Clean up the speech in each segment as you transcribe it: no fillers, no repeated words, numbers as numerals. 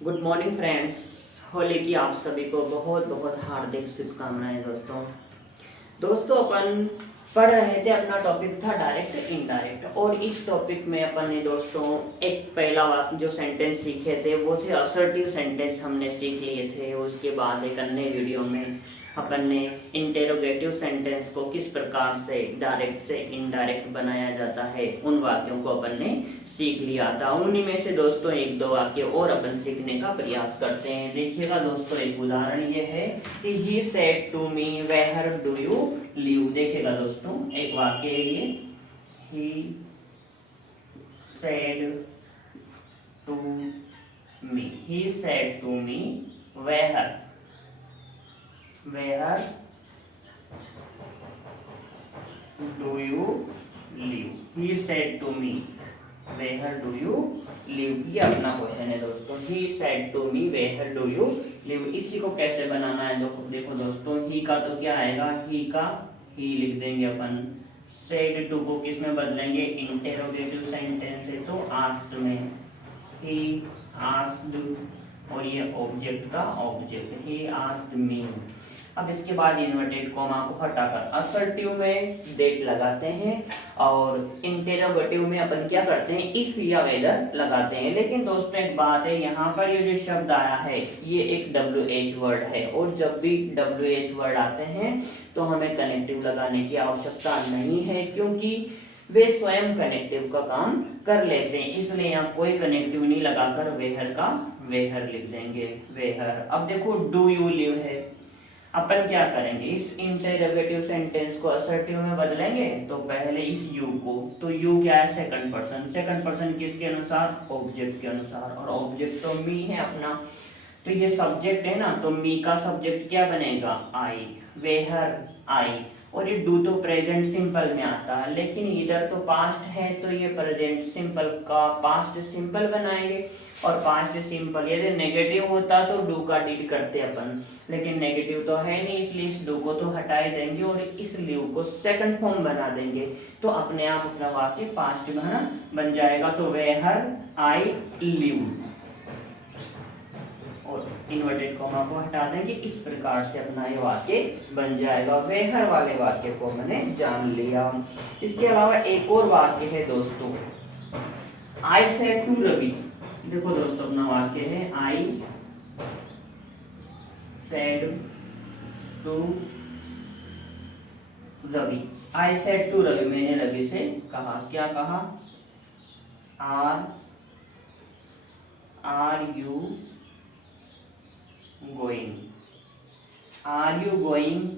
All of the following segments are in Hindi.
Good morning friends. होली की आप सभी को बहुत बहुत हार्दिक शुभकामनाएं दोस्तों। अपन पढ़ रहे थे, अपना टॉपिक था डायरेक्ट इनडायरेक्ट, और इस टॉपिक में अपन ने दोस्तों एक पहला वाक्य जो सेंटेंस सीखे थे वो थे असर्टिव सेंटेंस, हमने सीख लिए थे। उसके बाद एक अन्य वीडियो में अपन ने इंटेरोगेटिव सेंटेंस को किस प्रकार से डायरेक्ट से इनडायरेक्ट बनाया जाता है उन वाक्यों को अपन ने सीख लिया था। उन्हीं में से दोस्तों एक दो वाक्य और अपन सीखने का प्रयास करते हैं। देखिएगा दोस्तों, एक उदाहरण ये है कि he said to me where do you live. देखिएगा दोस्तों, एक वाक्य है ये, he said to me, he said to me where do you live, he said to me where do you live। ये अपना क्वेश्चन है दोस्तों, he said to me where do you live। इसी को कैसे बनाना है देखो दोस्तों, he का तो क्या आएगा, he का he लिख देंगे अपन, said to को किस में बदलेंगे, इंटेरोगेटिव सेंटेंस है तो asked में, he asked, और ये ऑब्जेक्ट का ऑब्जेक्ट, he asked me। अब इसके बाद इन्वर्टेड कॉमा को हटाकर असर्टिव में डेट लगाते हैं, और इंटेरोगेटिव में अपन क्या करते हैं, इफ या वेदर लगाते हैं। लेकिन दोस्तों एक बात है, यहाँ पर ये जो शब्द आया है ये एक WH वर्ड है, और जब भी WH वर्ड आते हैं तो हमें कनेक्टिव लगाने की आवश्यकता नहीं है, क्योंकि वे स्वयं कनेक्टिव का काम कर लेते हैं। इसलिए यहाँ कोई कनेक्टिव नहीं लगाकर वेहर का वेहर लिख देंगे, वेहर। अब देखो डू यू लिव है, अपन क्या करेंगे, इस इंटेरोगेटिव सेंटेंस को असर्टिव में बदलेंगे। तो पहले इस यू को, तो यू क्या है, सेकंड पर्सन, सेकंड पर्सन किसके अनुसार, ऑब्जेक्ट के अनुसार, और ऑब्जेक्ट तो मी है अपना, तो ये सब्जेक्ट है ना, तो मी का सब्जेक्ट क्या बनेगा, आई, वेहर आई। और ये डू तो प्रेजेंट सिंपल में आता है, लेकिन इधर तो पास्ट है तो ये प्रेजेंट सिंपल का पास्ट सिंपल बनाएंगे। और पास्ट सिंपल यदि नेगेटिव होता तो डू का डीड करते अपन, लेकिन नेगेटिव तो है नहीं, इसलिए इस डू को तो हटा ही देंगे और इस लिव को सेकंड फॉर्म बना देंगे, तो अपने आप अपना वाक्य पास्ट बन जाएगा। तो वेहर आई लिव, और इन्वर्टेड कॉमा को हटा देंगे। इस प्रकार से अपना ये वाक्य बन जाएगा। वेहर वाले वाक्य को मैंने जान लिया। इसके अलावा एक और वाक्य है दोस्तों, आई सेड टू रवि। देखो दोस्तों, अपना वाक्य है I said to Ravi. I said to Ravi, मैंने रवि से कहा, क्या कहा, are you going, are you going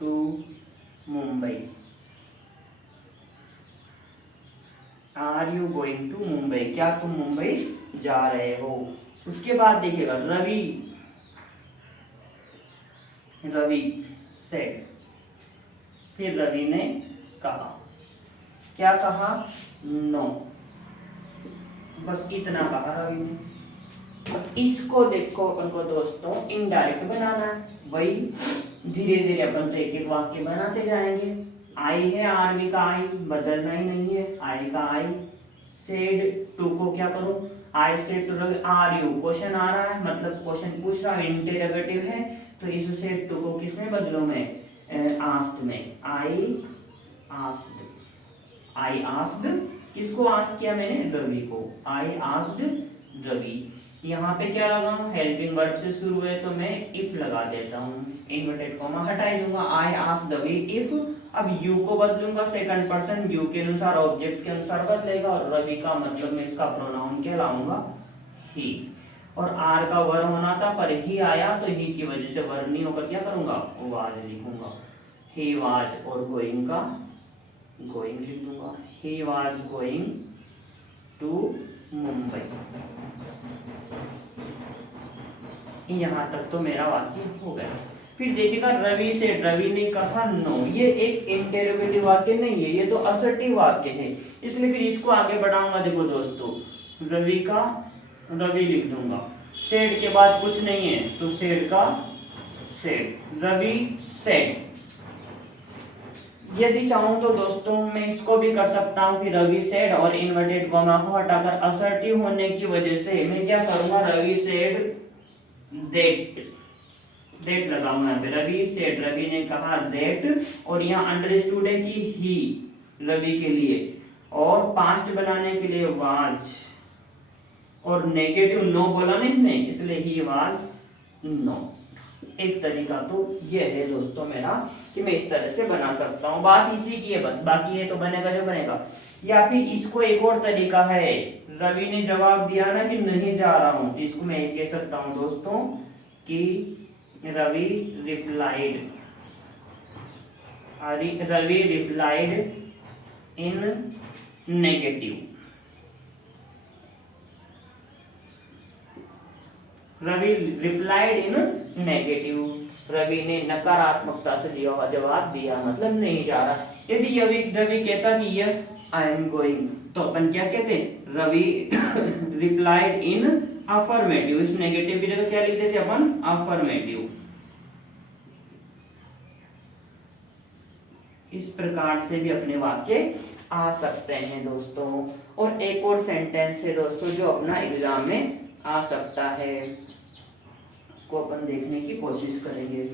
to Mumbai, are you going to Mumbai, क्या तुम मुंबई जा रहे हो। उसके बाद देखिएगा रवि, रवि सेड, फिर रवि ने कहा, क्या कहा, नो, बस इतना कहा रवि ने। अब इसको देखो अपन को दोस्तों इनडायरेक्ट बनाना है, वही धीरे धीरे अपन तो एक एक वाक्य बनाते जाएंगे। आई है, आर्मी का आई बदलना ही नहीं है, आई का आई। सेड टू को क्या करूं, I said to Ravi, are you question आ रहा है, मतलब क्वेश्चन पूछ रहा है, इंटेरोगेटिव है, तो इस सेड टू को किसमें बदलूं मैं, आस्क्ड में, आई आस्क्ड, आई आस्क्ड, किसको आस्क किया मैंने, रवि को, आई आस्क्ड रवि। यहाँ पे क्या लगा, हेल्पिंग वर्ब से शुरू है तो मैं इफ लगा देता हूँ, इन्वर्टेड कॉमा हटा दूंगा, आई आस्क्ड रवि इफ। अब यू को बदलूंगा, सेकंड पर्सन यू के अनुसार ऑब्जेक्ट के अनुसार बदलेगा, और रवि का मतलब मैं इसका प्रोनाउन क्या लाऊंगा, ही। और आर का वर होना था पर ही आया, तो ही की वजह से वर नहीं होकर क्या करूंगा, वाज लिखूंगा, ही वाज, और गोइंग का गोइंग लिख दूंगा, he was going to Mumbai. यहाँ तक तो मेरा वाक्य हो गया। फिर देखिएगा रवि से, रवि ने कहा नो, ये एक इंटेरोगेटिव वाक्य नहीं है, ये तो असर्टिव वाक्य है, इसलिए फिर इसको आगे बढ़ाऊंगा। देखो दोस्तों, रवि का रवि लिख दूंगा, सेड के बाद कुछ नहीं है तो सेड का सेड, रवि सेड, यदि चाहूं तो दोस्तों मैं इसको भी कर सकता हूं कि रवि सेड और इन्वर्टेड कॉमा को हटाकर असर्टिव होने की वजह से मैं क्या करूंगा, रवि सेड दैट, दैट लगाऊंगा यहाँ पे, रवि सेड, रवि ने कहा दैट, और यहाँ अंडरस्टूड है कि ही रवि के लिए, और पास्ट बनाने के लिए वाज, और नेगेटिव नो बोला ना इसने, इसलिए ही वाज नो। एक तरीका तो ये है दोस्तों मेरा कि मैं इस तरह से बना सकता हूँ, बात इसी की है बस, बाकी ये तो बनेगा जो बनेगा। या फिर इसको एक और तरीका है, रवि ने जवाब दिया ना कि नहीं जा रहा हूँ, तो इसको मैं कह सकता हूँ दोस्तों कि Ravi replied, Ravi replied in negative, Ravi replied in negative, Ravi ने नकारात्मकता से जवाब दिया, मतलब नहीं जा रहा। यदि रवि कहता कि यस आई एम गोइंग, तो अपन क्या कहते, रवि रिप्लाइड इन अफर्मेटिव, इस नेगेटिव की जगह क्या लिखते थे अपन, अफर्मेटिव। इस प्रकार से भी अपने वाक्य आ सकते हैं दोस्तों। और एक और सेंटेंस है दोस्तों जो अपना एग्जाम में आ सकता है, उसको अपन देखने की कोशिश करेंगे।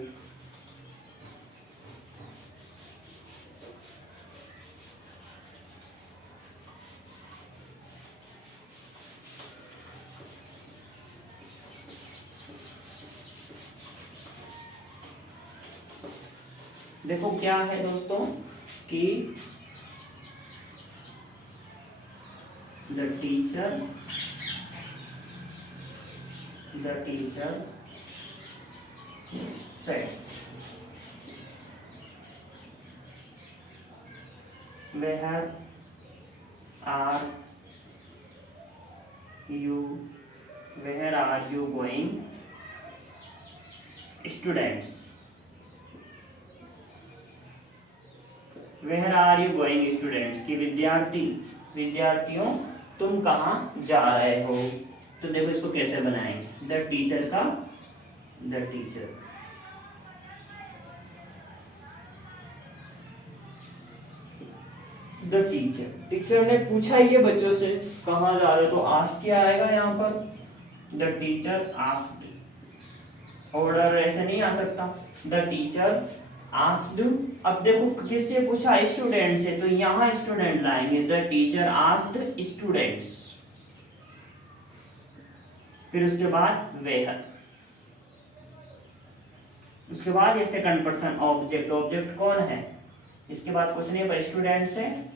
देखो क्या है दोस्तों कि the teacher said where are you going students, where are you going students कि विद्यार्थियों तुम कहाँ जा रहे हो। तो देखो इसको कैसे बनाएंगे, द टीचर का द टीचर ने पूछा ये बच्चों से कहाँ जा रहे हो, तो आस्क क्या आएगा यहाँ पर, द टीचर आस्क्ड, ऑर्डर ऐसे नहीं आ सकता, द टीचर आस्क्ड। अब देखो किससे पूछा, स्टूडेंट से, तो यहाँ स्टूडेंट लाएंगे, द टीचर आस्क्ड स्टूडेंट्स, फिर उसके बाद वेयर, उसके बाद ये सेकंड पर्सन ऑब्जेक्ट, ऑब्जेक्ट कौन है, इसके बाद क्वेश्चन है पर स्टूडेंट्स है,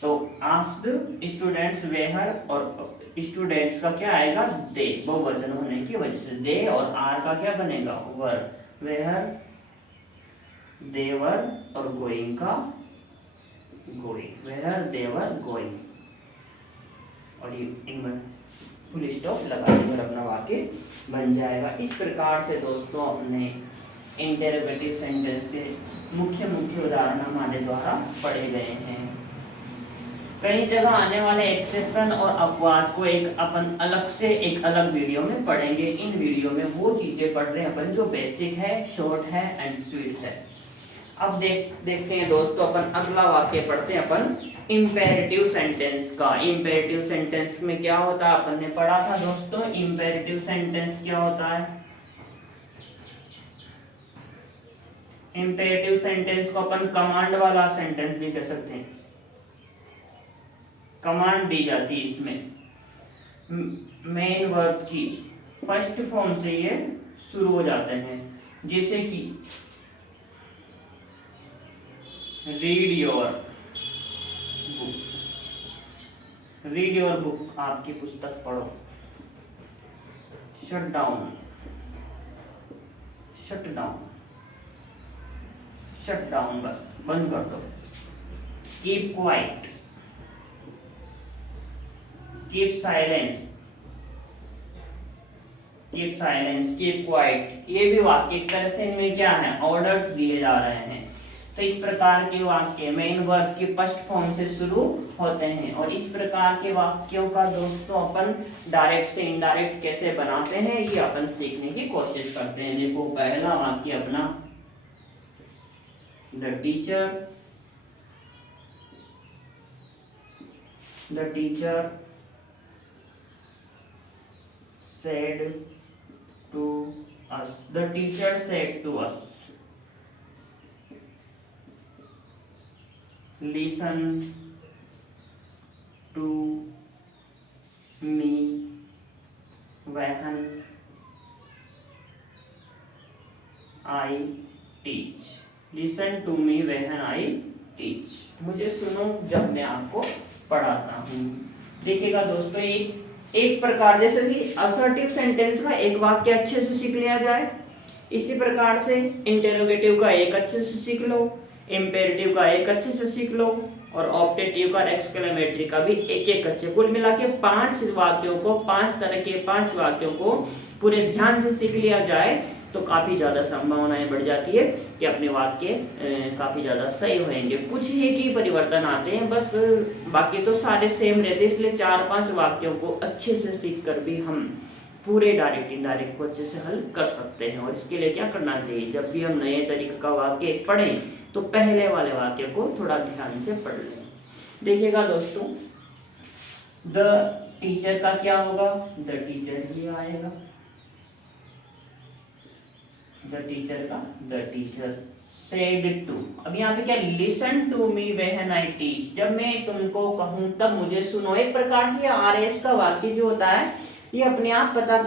तो आस्क्ड स्टूडेंट्स वेयर, और स्टूडेंट्स का क्या आएगा, दे, बहुवचन होने की वजह से दे, और आर का क्या बनेगा, वर, वेयर they were, और गोइंग का going, where they were going, और ये इनमें फुल स्टॉप लगा कर अपना वाक्य बन जाएगा। इस प्रकार से दोस्तों अपने इंटरोगेटिव सेंटेंस के मुख्य उदाहरण हमारे द्वारा पढ़े गए हैं। कई जगह आने वाले एक्सेप्शन और अपवाद को एक अपन अलग से एक अलग वीडियो में पढ़ेंगे। इन वीडियो में वो चीजें पढ़ रहे हैं अपन जो बेसिक है, शॉर्ट है एंड स्वीट है। अब देखते हैं दोस्तों अपन अगला वाक्य पढ़ते हैं अपन इंपेरेटिव सेंटेंस का। इंपेरेटिव सेंटेंस में क्या होता है अपन ने पढ़ा था दोस्तों, इंपेरेटिव सेंटेंस क्या होता है। इंपेरेटिव सेंटेंस को अपन कमांड वाला सेंटेंस भी कह सकते हैं, कमांड दी जाती है इसमें, मेन वर्ब की फर्स्ट फॉर्म से ये शुरू हो जाते हैं, जैसे कि read your book, read your book आपकी पुस्तक पढ़ो। Shut down, shut down, shut down बस बंद कर दो। Keep quiet, keep silence, keep silence, keep quiet. ये भी वाक्य एक तरह से इनमें क्या है, ऑर्डर्स दिए जा रहे हैं। तो इस प्रकार के वाक्य मेन वर्ब की फर्स्ट फॉर्म से शुरू होते हैं, और इस प्रकार के वाक्यों का दोस्तों अपन डायरेक्ट से इनडायरेक्ट कैसे बनाते हैं ये अपन सीखने की कोशिश करते हैं। देखो पहला वाक्य अपना, the teacher the teacher said to us. The teacher said to us, listen to me when I teach. Listen to me when I teach. मुझे सुनो जब मैं आपको पढ़ाता हूँ। देखिएगा दोस्तों, एक प्रकार जैसे कि असर्टिव सेंटेंस का एक वाक्य अच्छे से सीख लिया जाए, इसी प्रकार से इंटेरोगेटिव का एक अच्छे से सीख लो, इंपेरेटिव का एक अच्छे से सीख लो, और ऑप्टेटिव का, एक्सक्लेमेटरी का भी एक एक अच्छे, कुल मिला के 5 वाक्यों को, 5 तरह के 5 वाक्यों को पूरे ध्यान से सीख लिया जाए तो काफी ज्यादा संभावनाएं बढ़ जाती है कि अपने वाक्य काफी ज्यादा सही होंगे। कुछ ही परिवर्तन आते हैं बस, बाकी तो सारे सेम रहते हैं। इसलिए 4-5 वाक्यों को अच्छे से सीख कर भी हम पूरे डायरेक्ट इनडायरेक्ट को अच्छे से हल कर सकते हैं। और इसके लिए क्या करना चाहिए, जब भी हम नए तरीके का वाक्य पढ़ें तो पहले वाले वाक्य को थोड़ा ध्यान से पढ़ लें। देखिएगा दोस्तों, द टीचर का क्या होगा, द टीचर ही आएगा। द टीचर का, द टीचर सेड टू, अब यहाँ पे क्या, listen to me when I teach, जब मैं तुमको कहूं तब मुझे सुनो। एक प्रकार से आरएस का वाक्य जो होता है ये अपने आप पता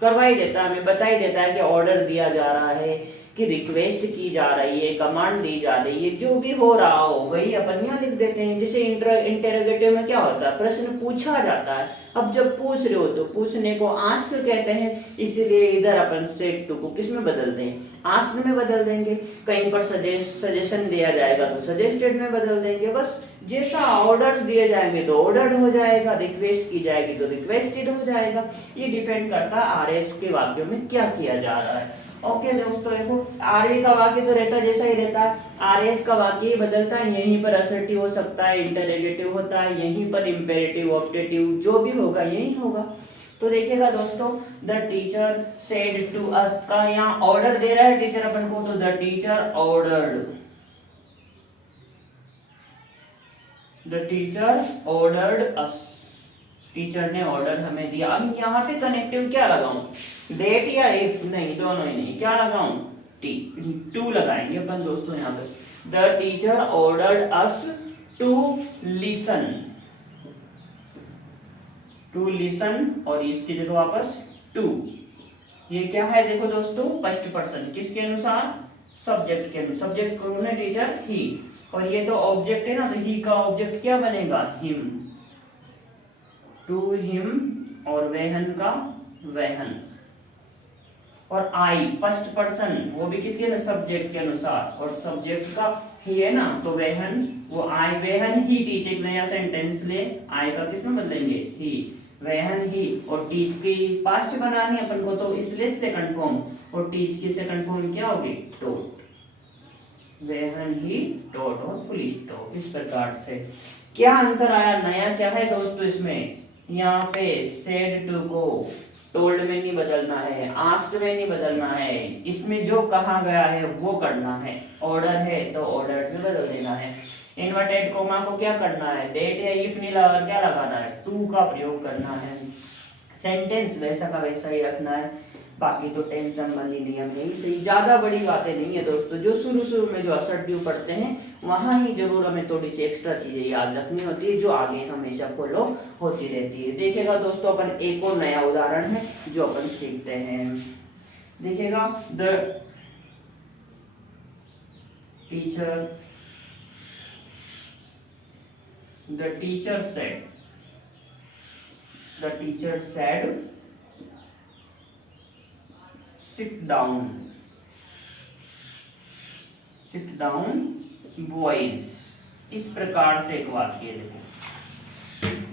करवा ही देता है, हमें बता ही देता है कि ऑर्डर दिया जा रहा है, कि रिक्वेस्ट की जा रही है, कमांड दी जा रही है, जो भी हो रहा हो वही अपन यहाँ लिख देते हैं। जैसे इंटरोगेटिव में क्या होता है, प्रश्न पूछा जाता है। अब जब पूछ रहे हो तो पूछने को आस्क कहते हैं, इसीलिए इधर अपन सेड टू को किस में बदल दें, आस्क में बदल देंगे। कहीं पर सजेशन दिया जाएगा तो सजेस्टेड में बदल देंगे। बस जैसा ऑर्डर्स दिए जाएंगे तो ऑर्डर्ड हो जाएगा, रिक्वेस्ट की जाएगी तो रिक्वेस्टेड हो जाएगा। ये डिपेंड करता है आरएस के वाक्यों में क्या किया जा रहा है। ओके दोस्तों, देखो आरवी का वाक्य तो रहता जैसा ही रहता है, आरएस का वाक्य ही बदलता है। यहीं पर असर्टिव हो सकता है, इंटरोगेटिव होता है, यहीं पर इंपेरेटिव, ऑप्टेटिव, जो भी होगा यही होगा। तो देखिएगा दोस्तों, the teacher said to us का यहाँ ऑर्डर दे रहा है टीचर अपन को, तो the teacher ordered, the teacher ordered us, teacher ने ऑर्डर हमें दिया। अब यहाँ पे कनेक्टिव क्या लगाऊं, डेट या इफ, नहीं दोनों ही नहीं, क्या लगाऊं, टू लगाएंगे अपन दोस्तों यहाँ पे। The teacher ordered us to listen, to listen, और इसकी जगह वापस टू। ये क्या है देखो दोस्तों, फर्स्ट पर्सन, किसके अनुसार, सब्जेक्ट के अनुसार। सब्जेक्ट कौन है, टीचर, ही, और ये तो ऑब्जेक्ट है ना, तो ही का ऑब्जेक्ट क्या बनेगा, हिम, टू हिम, और वेहन का वेहन, और आई फर्स्ट पर्सन, वो भी किसके, सब्जेक्ट के अनुसार, और सब्जेक्ट का ही है ना, तो वेहन, वो आई, वेहन ही टीच, एक नया सेंटेंस ले, आई का किसमें बदलेंगे, ही, वेहन ही, और टीच की पास्ट बनानी अपन को, तो इसलिए सेकंड फॉर्म, और टीच की सेकंड फॉर्म क्या होगी, टोट, वेहन ही टोट, और फुल स्टॉप। इस प्रकार से क्या अंतर आया, नया क्या है दोस्तों इसमें, यहाँ पे सेड टू को टोल्ड में नहीं बदलना है, आस्क्ड में नहीं बदलना है, इसमें जो कहा गया है वो करना है। ऑर्डर है तो ऑर्डर में बदल देना है। इन्वर्टेड कोमा को क्या करना है, डेट या इफ नहीं लगा, क्या लगाना है, टू का प्रयोग करना है। सेंटेंस वैसा का वैसा ही रखना है, बाकी तो टेंस संबंधी नियम यही सही, ज्यादा बड़ी बातें नहीं है दोस्तों। जो शुरू में जो असर्टिव पढ़ते हैं वहां ही जरूर हमें थोड़ी सी एक्स्ट्रा चीजें याद रखनी होती है, जो आगे हमेशा फॉलो होती रहती है। देखिएगा दोस्तों, अपन एक और नया उदाहरण है जो अपन सीखते हैं। देखिएगा, the teacher said sit down boys, इस प्रकार से एक वाक्य देखो।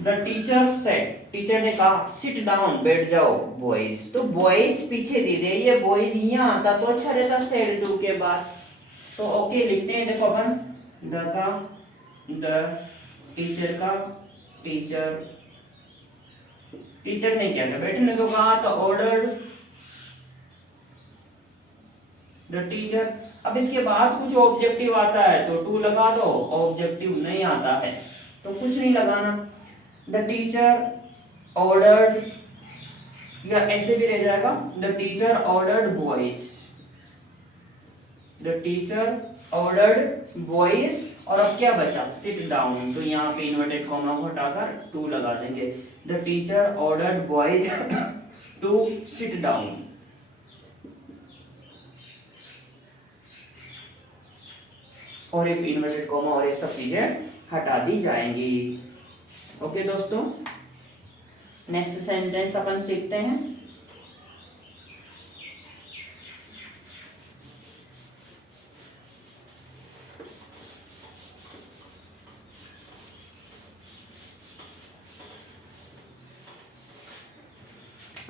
द टीचर सेड, टीचर ने कहा सिट डाउन, बैठ जाओ, बॉयज, तो बॉयज पीछे दे दे, ये बॉयज यहाँ आता तो अच्छा रहता सेड टू के बाद, तो ओके लिखते हैं। देखो अपन द टीचर का, टीचर ने क्या किया, बैठने को कहा तो ऑर्डर्ड द टीचर। अब इसके बाद कुछ ऑब्जेक्टिव आता है तो टू लगा दो, ऑब्जेक्टिव नहीं आता है तो कुछ नहीं लगाना। द टीचर ऑर्डर्ड, या ऐसे भी रह जाएगा the teacher ordered boys, the teacher ordered boys. और अब क्या बचा, सिट डाउन, तो यहाँ पे इन्वर्टेड कॉमा को हटाकर टू लगा देंगे। The teacher ordered boys to sit down. और एक इन्वर्टेड कॉमा और ये सब चीजें हटा दी जाएंगी। ओके दोस्तों, नेक्स्ट सेंटेंस अपन सीखते हैं।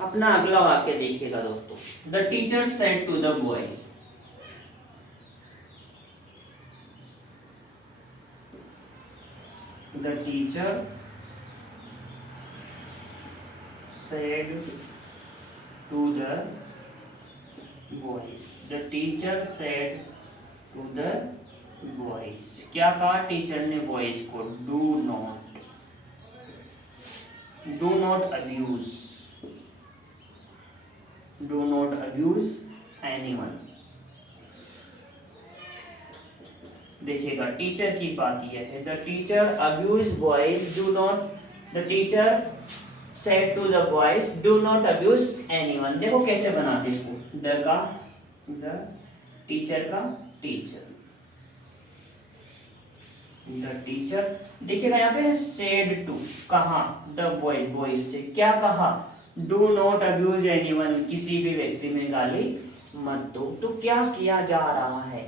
अपना अगला वाक्य देखिएगा दोस्तों। The teacher said to the boys, the teacher said to the boys, the teacher said to the boys. क्या कहा टीचर ने बॉयज को, do not abuse, do not abuse anyone। देखिएगा टीचर की बात यह है, the teacher abuse boys, do not, the teacher said to the boys do not abuse anyone. देखो कैसे बनाते हैं इसको, द का द, टीचर का टीचर, द टीचर। देखिएगा यहाँ पे सेड टू, कहा द बॉयज, बॉयज से क्या कहा, डू नॉट अब्यूज एनीवन, किसी भी व्यक्ति में गाली मत दो। तो क्या किया जा रहा है,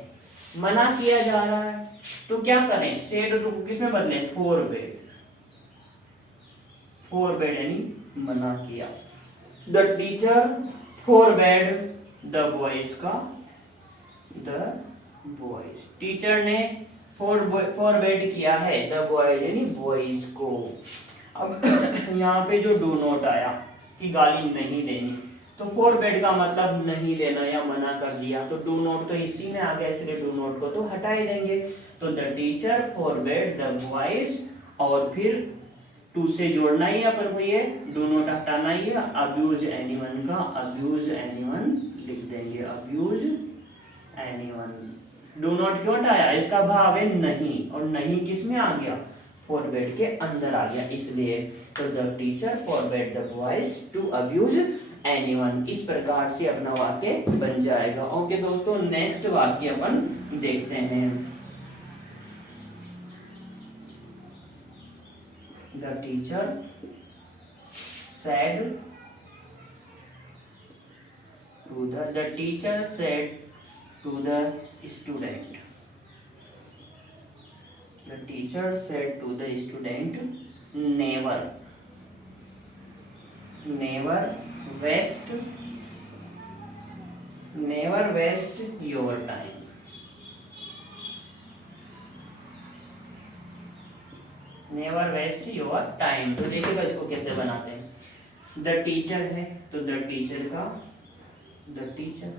मना किया जा रहा है, तो क्या करें, सेड टू किसमें बदले, फोरबेड, फोरबेड यानी मना किया। The teacher forbade the boys का, द बॉयज, टीचर ने फोरबेड किया है द बॉयज यानी बॉयज को। अब यहाँ पे जो डू नॉट आया कि गाली नहीं देनी, तो फोरबेड का मतलब नहीं देना या मना कर दिया, तो डू नॉट तो इसी में आ गया, इसलिए डू नॉट को तो हटा ही देंगे। तो the teacher forbade the boys, और फिर टू से जोड़ना ही अपन को, ये डू नॉट हटाना ही है, अब्यूज एनीवन का अब्यूज एनीवन लिख देंगे, अब्यूज एनीवन। डू नॉट क्यों हटाया, इसका भाव है नहीं, और नहीं किस में आ गया, फोरबेड के अंदर आ गया, इसलिए। तो the teacher forbade the boys to abuse anyone, इस प्रकार से अपना वाक्य बन जाएगा। ओके दोस्तों, नेक्स्ट वाक्य अपन देखते हैं। The teacher said to the teacher said to the student, the teacher said to the student, never waste your time, never waste your time। तो देखिएगा इसको कैसे बनाते हैं, द टीचर है तो द टीचर का the teacher,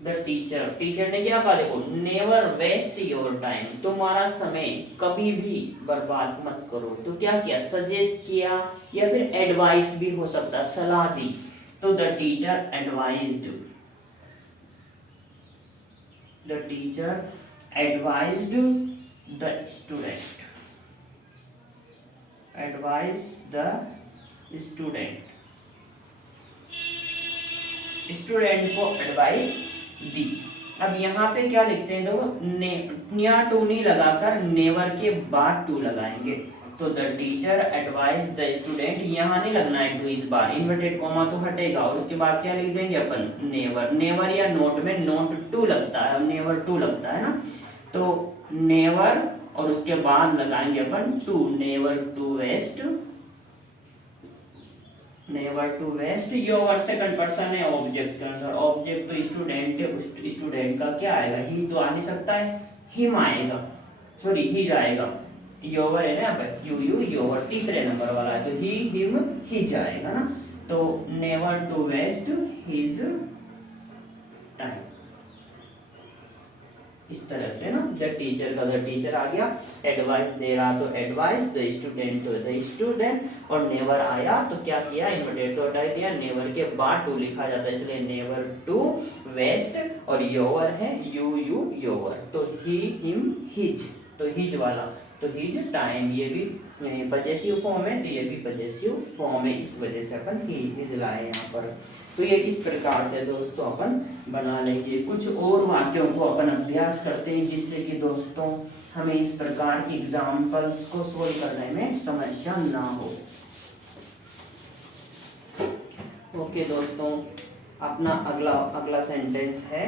the teacher, teacher ने क्या कहा, देखो नेवर वेस्ट योर टाइम, तुम्हारा समय कभी भी बर्बाद मत करो। तो क्या किया, सजेस्ट किया या फिर एडवाइस भी हो सकता, सलाह दी। तो the teacher advised, the teacher advised the student, advise the student, student को एडवाइस दी। अब यहाँ पे क्या लिखते हैं, देखो न्या टू नहीं लगाकर नेवर के बाद टू लगाएंगे। तो the teacher advise the student, यहाँ नहीं लगना है टू इस बार, इन्वर्टेड कॉमा तो हटेगा, और उसके बाद क्या लिख देंगे अपन, नेवर। नेवर या नोट में नोट टू लगता है, अब नेवर टू लगता है ना, तो नेवर और उसके बाद लगाएंगे अपन to, never to waste, never to waste your, second person है ऑब्जेक्ट के अंदर, ऑब्जेक्ट तो स्टूडेंट है, स्टूडेंट का क्या आएगा, ही तो आ नहीं सकता है, हिम आएगा, सॉरी ही जाएगा, योवर है ना यहाँ पे, यू योवर तीसरे नंबर वाला है, तो ही हिम ही जाएगा ना। तो never to waste his time, इस तरह से ना, द टीचर का द टीचर आ गया, एडवाइस दे रहा तो एडवाइस, द स्टूडेंट तो द स्टूडेंट, और नेवर आया तो क्या किया, इन्वर्टेड तो हटा दिया, नेवर के बाद टू लिखा जाता है इसलिए नेवर टू वेस्ट, और योवर है यू योवर, तो ही हिम हिज, तो हिज वाला तो हिज टाइम, ये भी पजेसिव फॉर्म है तो ये भी पजेसिव फॉर्म है, इस वजह से अपन हिज लाए यहाँ पर। तो ये इस प्रकार से दोस्तों अपन बना लेंगे। कुछ और वाक्यों को अपन अभ्यास करते हैं जिससे कि दोस्तों हमें इस प्रकार की एग्जाम्पल्स को सोल्व करने में समस्या ना हो। ओके दोस्तों, अपना अगला सेंटेंस है,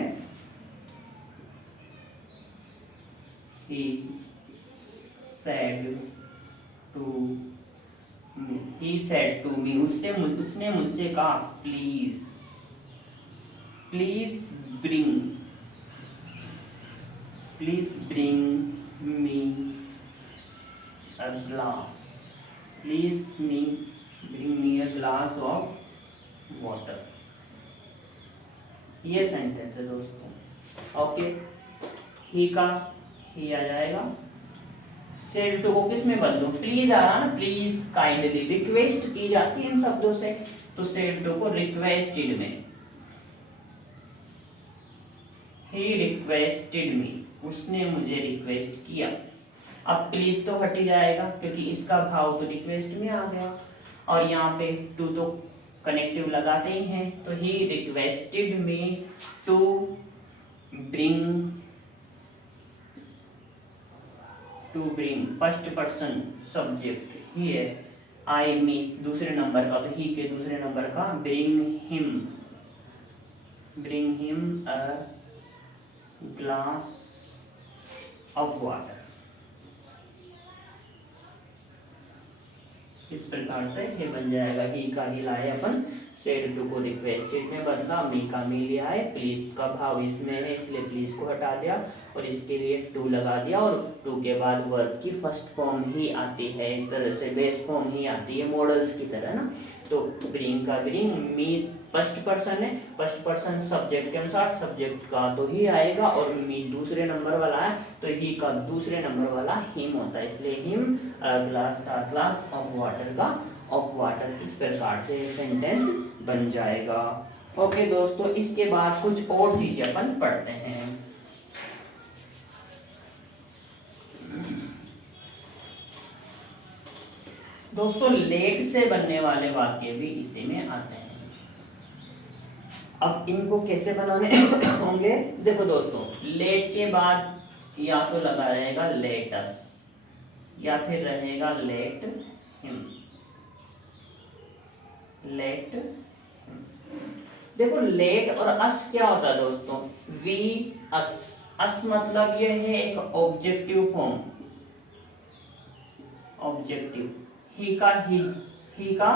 he said to me, he said to me, उसने मुझसे कहा please bring me a glass, bring me a glass of water। ये सेंटेंस है दोस्तों। ओके, ही का ही आ जाएगा, सेड टू को किस में बदलूं, प्लीज आ रहा ना, प्लीज काइंडली, रिक्वेस्ट की जाती है इन शब्दों से, तो सेड टू को रिक्वेस्टेड में, ही रिक्वेस्टेड मी, उसने मुझे रिक्वेस्ट किया। अब प्लीज तो हट ही जाएगा क्योंकि इसका भाव तो रिक्वेस्ट में आ गया, और यहाँ पे टू तो कनेक्टिव लगाते ही हैं, तो ही requested me to bring first person subject ही है, आई मिस दूसरे नंबर का, तो ही के दूसरे नंबर का bring him a glass of water. इस प्रकार से ये बन जाएगा, ही का ही लाए अपन, सेड टू को रिक्वेस्टेड में बदला, मी का मी ले आए, प्लीज का भाव इसमें है इसलिए प्लीज को हटा दिया और इसके लिए टू लगा दिया, और टू के बाद वर्ब की फर्स्ट फॉर्म ही आती है, एक तरह से बेस फॉर्म ही आती है मॉडल्स की तरह ना। तो ब्रिंग का ब्रिंग, मी फर्स्ट पर्सन है, फर्स्ट पर्सन सब्जेक्ट के अनुसार सब्जेक्ट का तो ही आएगा, और मी दूसरे नंबर वाला है तो ही का दूसरे नंबर वाला हिम होता है, इसलिए हिम ग्लास ऑफ वाटर का ऑफ वाटर। इस प्रकार से सेंटेंस बन जाएगा। ओके दोस्तों, इसके बाद कुछ और चीजें अपन पढ़ते हैं। दोस्तों लेट से बनने वाले वाक्य भी इसी में आते हैं। अब इनको कैसे बनाने होंगे, देखो दोस्तों, लेट के बाद या तो लगा रहेगा लेट अस, या फिर रहेगा लेट हिम, लेट। देखो लेट और अस क्या होता है दोस्तों, वी अस मतलब ये है एक ऑब्जेक्टिव फॉर्म, ऑब्जेक्टिव, ही का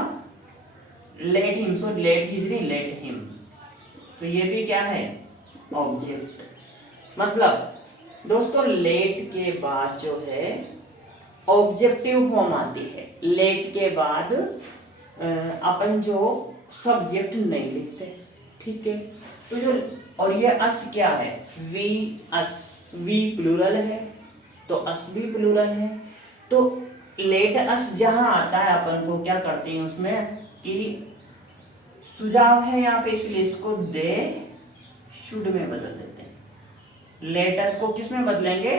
let him, so let his नहीं लेट हिम, तो ये भी क्या है ऑब्जेक्ट। मतलब दोस्तों लेट के बाद जो है ऑब्जेक्टिव फॉर्म आती है, लेट के बाद अपन जो सब्जेक्ट नहीं लिखते, ठीक है। तो जो और ये अस क्या है, वी अस, वी प्लूरल है तो अस भी प्लूरल है, तो लेट अस जहां आता है अपन को क्या करते हैं उसमें कि सुझाव है यहाँ पे, इसलिए इसको दे शुड में बदल देते हैं। लेट अस को किस में बदलेंगे,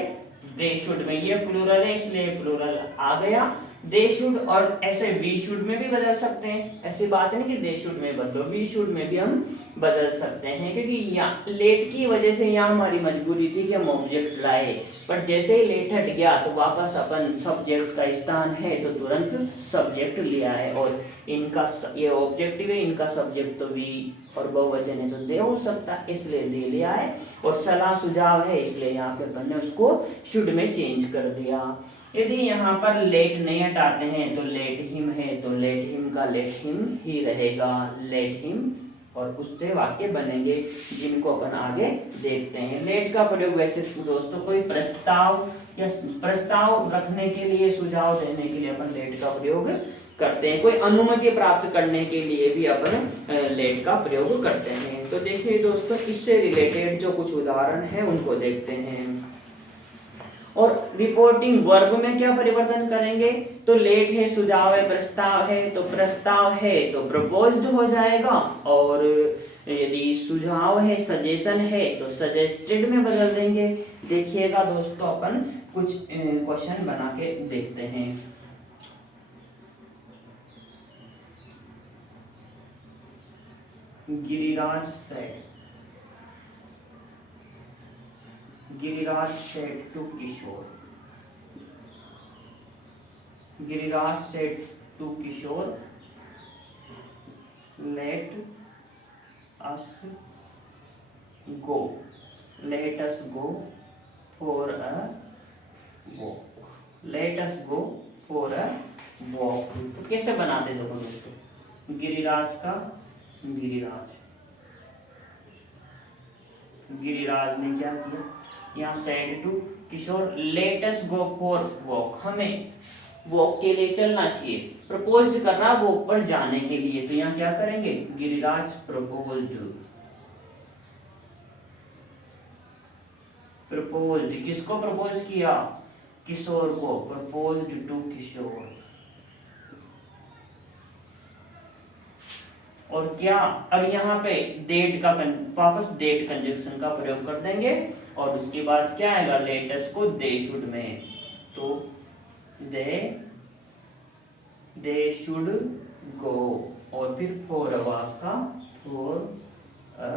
दे शुड में, ये प्लूरल है इसलिए प्लूरल आ गया, दे शुड, और ऐसे वी शुड में भी बदल सकते हैं, ऐसी बात नहीं कि दे शुड में बदलो, वी शुड में भी हम बदल सकते हैं, क्योंकि यहाँ लेट की वजह से यहाँ हमारी मजबूरी थी कि हम ऑब्जेक्ट लाए, पर जैसे ही लेट हट गया तो वापस अपन सब्जेक्ट का स्थान है तो तुरंत सब्जेक्ट लिया है, और इनका ये ऑब्जेक्टिव है, इनका सब्जेक्ट तो वी और बहुवचन है तो दे हो सकता है, इसलिए दे लिया है, और सलाह सुझाव है इसलिए यहाँ पे अपन ने उसको शुड में चेंज कर दिया। यदि यहाँ पर लेट नहीं हटाते हैं तो लेट हिम है तो लेट हिम का लेट हिम ही रहेगा, लेट हिम, और उससे वाक्य बनेंगे जिनको अपन आगे देखते हैं। लेट का प्रयोग वैसे दोस्तों कोई प्रस्ताव या प्रस्ताव रखने के लिए, सुझाव देने के लिए अपन लेट का प्रयोग करते हैं, कोई अनुमति प्राप्त करने के लिए भी अपन लेट का प्रयोग करते हैं। तो देखिए दोस्तों, इससे रिलेटेड जो कुछ उदाहरण है उनको देखते हैं। और रिपोर्टिंग वर्ब में क्या परिवर्तन करेंगे, तो लेट है सुझाव है, प्रस्ताव है तो प्रपोज्ड हो जाएगा, और यदि सुझाव है सजेशन है तो सजेस्टेड में बदल देंगे। देखिएगा दोस्तों, अपन कुछ क्वेश्चन बना के देखते हैं। Giriraj said to Kishore. Giriraj said to Kishore, let us go for a walk. Let us go for a walk. तो कैसे बनाते देखो दोस्तों, गिरिराज का गिरिराज ने क्या किया, यहाँ said to किशोर, let us go for walk, हमें वॉक के लिए चलना चाहिए, प्रपोज्ड कर रहा वॉक पर जाने के लिए, तो यहाँ क्या करेंगे, गिरिराज प्रपोज्ड, किसको प्रपोज किया, किशोर को, प्रपोज्ड टू किशोर। और क्या, अब यहाँ पे डेट का वापस डेट कंजक्शन का प्रयोग कर देंगे, और उसके बाद क्या आएगा, लेटस को दे शुड में, तो दे शुड गो, और फिर फॉर अ वॉक का फॉर अ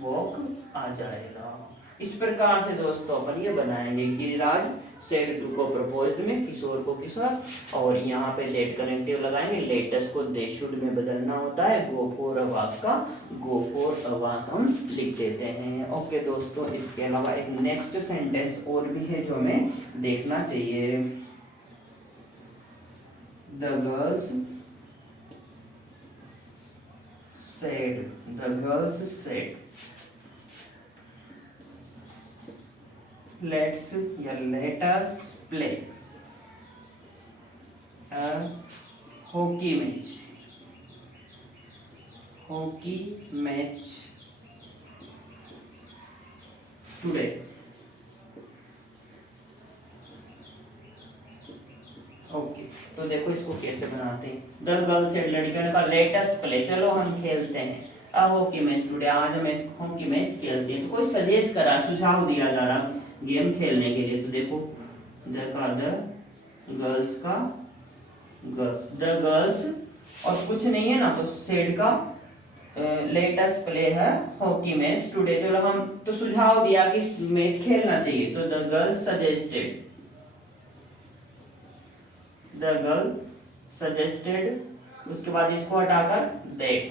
वॉक आ जाएगा। इस प्रकार से दोस्तों अपन ये बनाएंगे, गिरिराज सेड टू को प्रपोज्ड में, किशोर को किशोर, और यहाँ पे डेट कनेक्टिव लगाएंगे, लेटस को दे शुड में बदलना होता है, गो फॉर अ वॉक का गो फॉर अ वॉक हम लिख देते हैं। ओके दोस्तों, इसके अलावा एक नेक्स्ट सेंटेंस और भी है जो हमें देखना चाहिए। The girls said let us play a hockey match today. Okay, तो देखो इसको कैसे बनाते हैं। द गर्ल सेड, लड़कियों ने कहा, लेट अस प्ले, चलो हम खेलते हैं, अ हॉकी मैच टुडे, आज हमें हॉकी मैच खेलते हैं। तो कोई सजेस्ट करा, सुझाव दिया जा रहा गेम खेलने के लिए, तो देखो द गर्ल्स और कुछ नहीं है ना, तो सेड का लेट अस प्ले है हॉकी मैच टुडे, चलो हम, तो सुझाव दिया कि मैच खेलना चाहिए, तो द गर्ल्स सजेस्टेड, उसके बाद इसको हटाकर दैट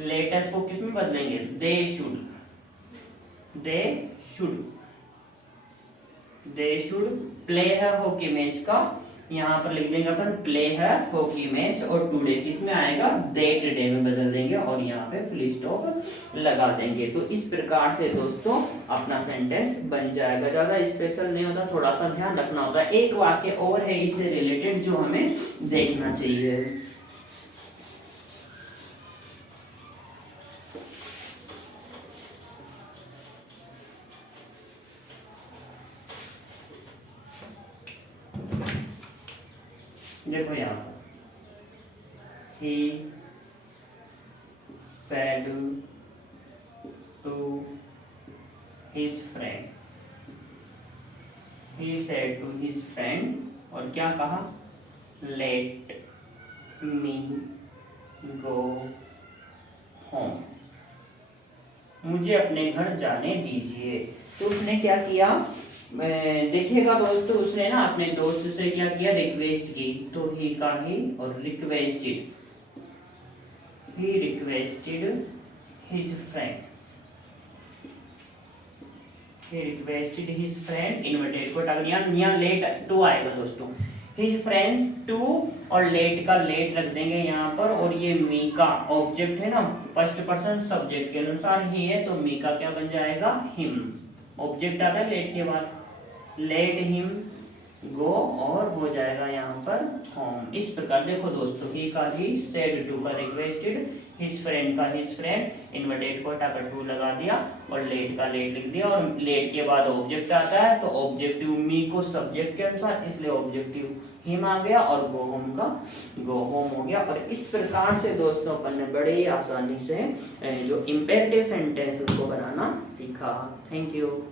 लेटस को किस में बदलेंगे, दे शुड प्ले है हॉकी मैच का, यहाँ पर लिख देंगे अपन प्ले है हॉकी मैच, और टुडे किस में आएगा, दैट डे में बदल देंगे, और यहाँ पे फुल स्टॉप लगा देंगे। तो इस प्रकार से दोस्तों अपना सेंटेंस बन जाएगा, ज्यादा स्पेशल नहीं होता, थोड़ा सा ध्यान रखना होता है। एक वाक्य और है इससे रिलेटेड जो हमें देखना चाहिए। देखो यहाँ he said to his friend, और क्या कहा, let me go home, मुझे अपने घर जाने दीजिए। तो उसने क्या किया, देखिएगा दोस्तों, उसने ना अपने दोस्त से क्या किया, रिक्वेस्ट की, तो ही का ही और रिक्वेस्टेड हिज फ्रेंड इनवर्टेड को यहाँ लेट टू आएगा दोस्तों, हिज फ्रेंड टू, और लेट का लेट रख देंगे यहाँ पर, और ये मी का ऑब्जेक्ट है ना, फर्स्ट पर्सन सब्जेक्ट के अनुसार ही है, तो मी का क्या बन जाएगा, हिम, ऑब्जेक्ट आता है लेट के बाद, लेट हिम गो और हो जाएगा यहाँ पर होम। इस प्रकार देखो दोस्तों, ही का ही, सेड टू का रिक्वेस्टेड, हिज फ्रेंड का हिज फ्रेंड, इन्वर्टेड कोटा पर टू लगा दिया और लेट का लेट लिख दिया, और लेट के बाद ऑब्जेक्ट आता है तो ऑब्जेक्टिव मी को सब्जेक्ट के अनुसार, इसलिए ऑब्जेक्टिव हिम आ गया और गो होम का गो होम हो गया। और इस प्रकार से दोस्तों अपन ने बड़े ही आसानी से जो इम्पेरेटिव सेंटेंस उसको बनाना सीखा। Thank you.